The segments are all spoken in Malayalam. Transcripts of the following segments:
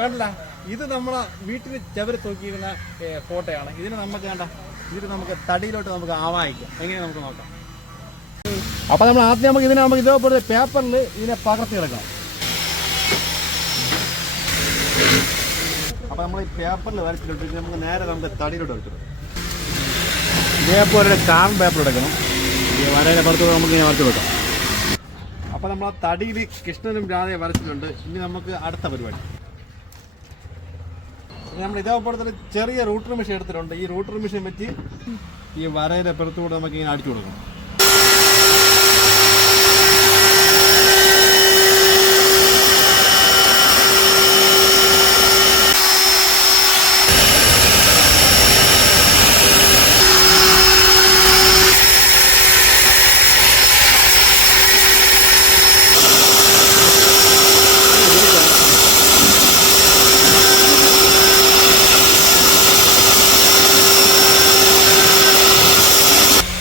കണ്ടില്ല ഇത് നമ്മളെ വീട്ടിൽ ചവര് തൂക്കിയിരുന്ന ഫോട്ടോയാണ്. ഇതിന് നമുക്ക് കണ്ട ഇതിന് നമുക്ക് തടിയിലോട്ട് നമുക്ക് ആവാഹിക്കാം. എങ്ങനെ നമുക്ക് നോക്കാം? അപ്പൊ നമ്മൾ ആദ്യം നമുക്ക് ഇതിനെ നമുക്ക് ഇതേപോലെ പേപ്പറിൽ ഇതിനെ പകർത്തി എടുക്കണം അപ്പൊ നമ്മൾ ഈ പേപ്പറിൽ വരച്ചിട്ട് നമുക്ക് നേരെ നമുക്ക് തടിയിലോട്ട് എടുക്കണം ഇതേപോലെ കാർബൺ പേപ്പർ എടുക്കണം. ഈ വരയിലെ പുറത്ത് നമുക്ക് ഇങ്ങനെ വരച്ചു വെക്കാം അപ്പൊ നമ്മൾ ആ തടിയിൽ കൃഷ്ണനും രാധയെ വരച്ചിട്ടുണ്ട്. ഇനി നമുക്ക് അടുത്ത പരിപാടി. നമ്മൾ ഇതേപോലെ തന്നെ ചെറിയ റൂട്ടർ മെഷീൻ എടുത്തിട്ടുണ്ട്. ഈ റൂട്ടർ മെഷീൻ വെച്ച് ഈ വരയുടെ പുറത്തുകൂടെ നമുക്ക് ഇങ്ങനെ അടിച്ചു കൊടുക്കണം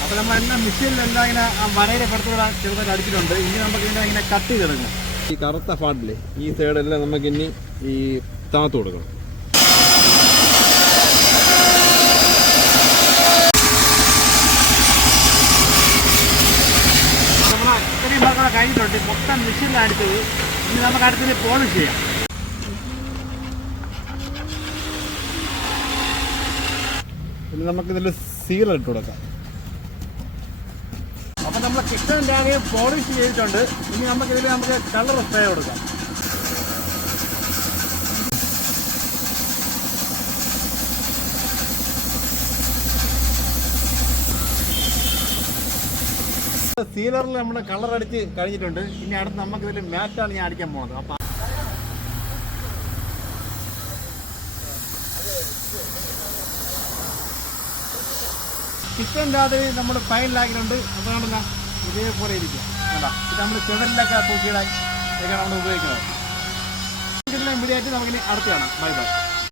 അപ്പോൾ നമ്മൾ എല്ലാം ഇങ്ങനെ ആ വരയുടെ പുറത്തുകൂടെ ചെറുതായിട്ട് അടിച്ചിട്ടുണ്ട്. ഇനി നമുക്ക് ഇതിനെ ഇങ്ങനെ കട്ട് ചെയ്തെടുക്കണം ഈ കറുത്ത ഫാഡില്ലേ ഈ സൈഡെല്ലാം നമുക്ക് ഇനി ഈ താത്ത് കൊടുക്കണം. ഇത്രയും ഭാഗം കഴിഞ്ഞിട്ടുണ്ട്. മൊത്തം മെഷീനിലാണ് അടിച്ചത്. ഇനി നമുക്ക് അടുത്തത് പോളിഷ് ചെയ്യാം. ഇനി നമുക്കിതിൽ സീൽ ഇട്ട് കൊടുക്കാം. നമ്മൾ കിച്ചൺ രാവിലെ പോളിഷ് ചെയ്തിട്ടുണ്ട്. ഇനി നമുക്ക് ഇതിൽ നമുക്ക് കളർ സ്പ്രേ കൊടുക്കാം. സീലറിൽ നമ്മൾ കളർ അടിച്ച് കഴിഞ്ഞിട്ടുണ്ട്. ഇനി അടുത്ത് നമുക്ക് ഇതിൽ മാറ്റാണ് ഞാൻ അടിക്കാൻ പോകുന്നത്. അപ്പൊ കിച്ചൺ രാത്രി നമ്മൾ ഫൈനലാക്കിയിട്ടുണ്ട് അതുകൊണ്ടല്ല ഇതേപോലെ ഇരിക്കുക. കണ്ടാ? നമ്മൾ ചുവരിലൊക്കെ തൂക്കിയിടാൻ ഇതൊക്കെ നമ്മൾ ഉപയോഗിക്കുന്നത്. വീഡിയോ ആയിട്ട് നമുക്കിനി അടുത്ത് കാണാം. Bye bye